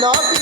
Nove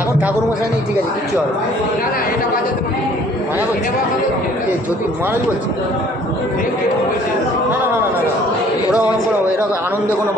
এখন ঠাকুর মশাই নেই ঠিক আছে কিচ্ছু হবে যদি মহারাজ বলছি না না না না ওরা অনেক কোনো এরকম আনন্দে কোনো